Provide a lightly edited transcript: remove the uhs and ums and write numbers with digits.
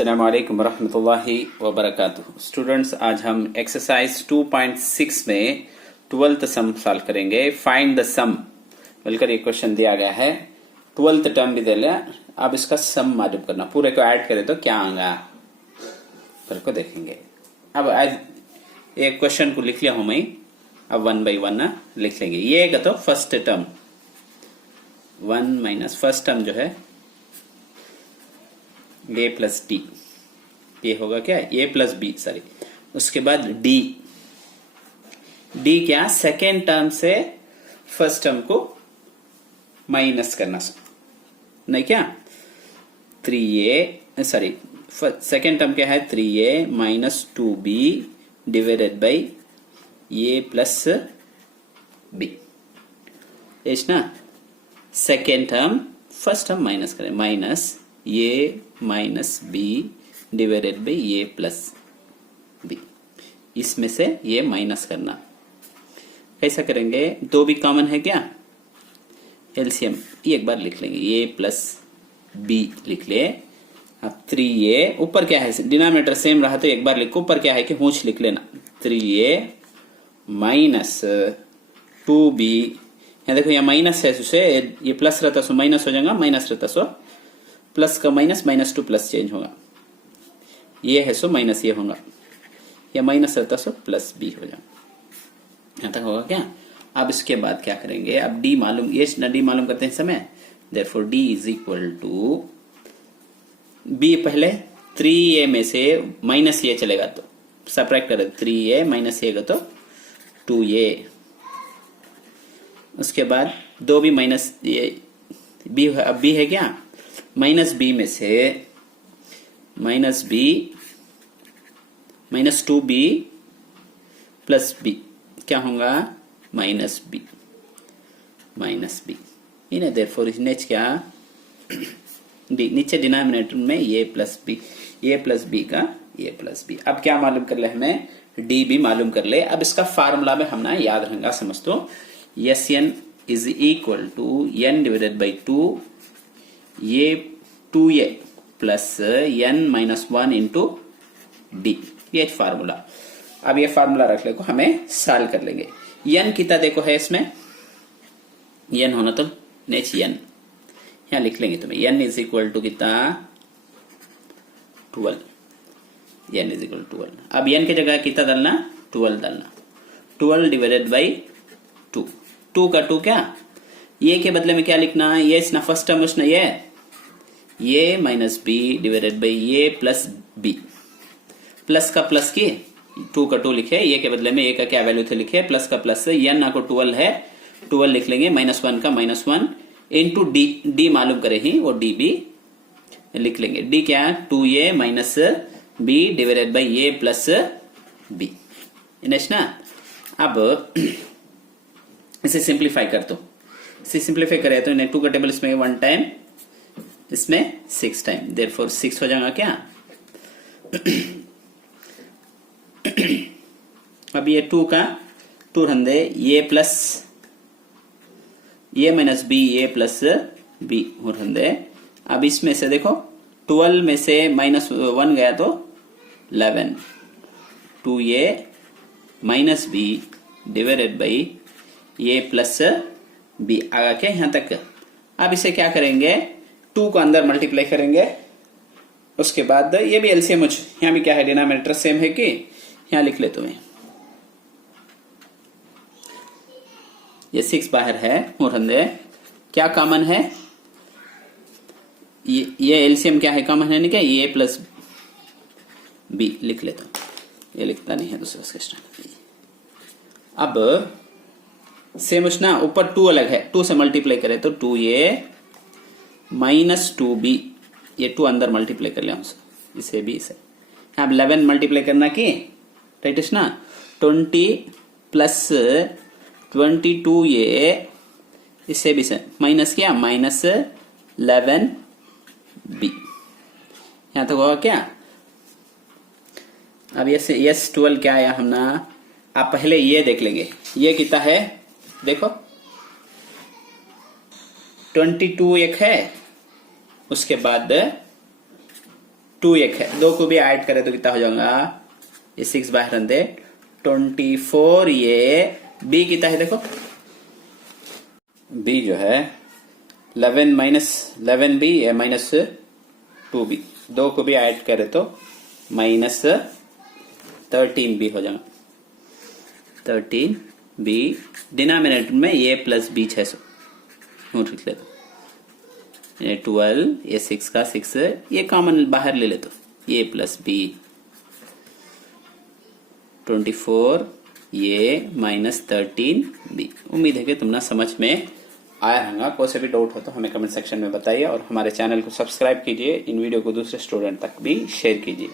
अस्सलाम वालेकुम वरहमतुल्लाहि वबरकातुहू। स्टूडेंट्स, आज हम एक्सरसाइज 2.6 में 12th सम सॉल्व करेंगे। फाइंड द सम बोलकर एक क्वेश्चन दिया गया है। 12th टर्म भी दे लिया, अब इसका सम मालूम करना। पूरे को ऐड करें तो क्या आएगा फिर को देखेंगे। अब आज एक क्वेश्चन को लिख लिया हूं मैं, अब 1 by 1 लिख लेंगे। ये का तो first term 1 minus first term जो है a प्लस डी, ये होगा क्या a प्लस बी, सॉरी। उसके बाद डी, डी क्या सेकेंड टर्म से फर्स्ट टर्म को माइनस करना, नहीं क्या 3a, सॉरी सेकेंड टर्म क्या है 3a minus 2b divided by a plus B. ना second term first term minus करें, minus a minus B divided by A plus B. इसमें से ये माइनस करना, कैसा करेंगे? दो भी कॉमन है क्या, एलसीएम ये एक बार लिख लेंगे, ए प्लस बी लिख ले। अब 3a ऊपर क्या है, डिनोमिनेटर सेम रहा तो एक बार लिखो, ऊपर क्या है कि होंच लिख लेना 3a माइनस 2b। यहाँ देखो यहाँ माइनस है, उसे ये प्लस रहता सो माइनस हो जाएगा, माइनस रहता सो प्लस का minus, minus two plus change होगा। ये है सो माइनस ये होगा, या माइनस रहता सो प्लस बी हो जाएगा। यहां तक होगा क्या? अब इसके बाद क्या करेंगे? अब डी मालूम, ये डी मालूम करते हैं समय, therefore D is equal to B. पहले 3a में से माइनस ये चलेगा तो सब्ट्रैक्ट करें, 3a माइनस ए तो 2a। उसके बाद दो भी माइनस ये बी, अब बी है क्या, माइनस बी में से minus B minus 2b plus B क्या होगा, माइनस बी माइनस बी। इन्हें देयरफॉर इसने क्या डी, नीचे डिनोमिनेटर में A plus B, A plus B का ए प्लस बी। अब क्या मालूम कर ले हमें, डी भी मालूम कर ले। अब इसका फार्मूला में हमने याद रहेगा, समझ तो, S N is equal to N divided by 2 ये 2a plus n minus 1 into D, ये फार्मूला। अब ये फार्मूला रख ले को हमें सॉल्व कर लेंगे। n कितना देखो है इसमें, n होना तो नेक्स्ट n यहां लिख लेंगे तुम्हें, n इज इक्वल टू कितना 12, n इज इक्वल 12। अब n की जगह कितना डालना, 12 डालना, 12 डिवाइडेड बाई 2, 2 का 2 क्या, ये के बदले में क्या लिखना, ये इसना फर्स्ट टर्म उसना ये माइनस बी डिवाइडेड बाई ये प्लस बी, प्लस का प्लस की 2 का 2 लिखे, ये के बदले में ए का क्या वैल्यू थे लिखे, प्लस का प्लस, एन आपको 12 है, 12 लिख लेंगे, माइनस 1 का माइनस 1 इंटू डी, डी मालूम करे ही वो डी बी लिख लेंगे। डी क्या 2a minus B divided by A plus B. Next ना, अब इसे सिंप्लीफाई कर दो, इसे सिंप्लीफाई करे तो 2 का टेबल इसमें 1 टाइम, इसमें 6 टाइम, देयरफॉर 6 हो जाएगा क्या। अब ये 2 का 2 रंदे, ये प्लस ये माइनस बी, ये प्लस बी हो रंदे। अब इसमें से देखो 12 में से माइनस 1 गया तो 11, 2a minus B divided by ये प्लस बी आगा के यहां तक। अब इसे क्या करेंगे, 2 को अंदर मल्टीप्लाई करेंगे, उसके बाद ये भी एलसीएम, यहां भी क्या है डिनोमिनेटर सेम है कि, यहां लिख ले तुम्हें, ये 6 बाहर है और अंदर क्या कॉमन है, ये एलसीएम क्या है कॉमन है नहीं क्या, ए प्लस बी लिख लेता, ये लिखता नहीं है दूसरा क्वेश्चन। अब सेम उसना ऊपर 2 अलग है, 2 से मल्टीप्लाई करे तो 2a माइनस 2b, ये 2 अंदर मल्टीप्लाई कर लिया इसे भी, इसे अब 11 मल्टीप्लाई करना की, राइट है ना, 20 प्लस 22a, इससे भी से माइनस किया, माइनस 11b, यहां तक होगा क्या। अब ये 12 क्या आया हमने, आप पहले ये देख लेंगे, ये कितना है देखो, 22 एक है, उसके बाद 2 एक है, 2 को भी ऐड करें तो कितना हो जाएगा, ये 6 बाहर रन दे 24 ये बी कितना है देखो, बी जो है 11 माइनस 11 बी या माइनस 2 बी, 2 को भी ऐड करें तो माइनस 13 बी हो जाएगा, 13 बी डिनोमिनेटर में ए प्लस बी 600 नोट लिख ले तो ये 12 ये 6 का 6 ये कॉमन बाहर ले ले तो ए प्लस बी 24 ये माइनस 13 बी। उम्मीद है कि तुमने समझ में आया होगा। कोई से भी डाउट हो तो हमें कमेंट सेक्शन में बताइए और हमारे चैनल को सब्सक्राइब कीजिए, इन वीडियो को दूसरे स्टूडेंट तक भी शेयर कीजिए।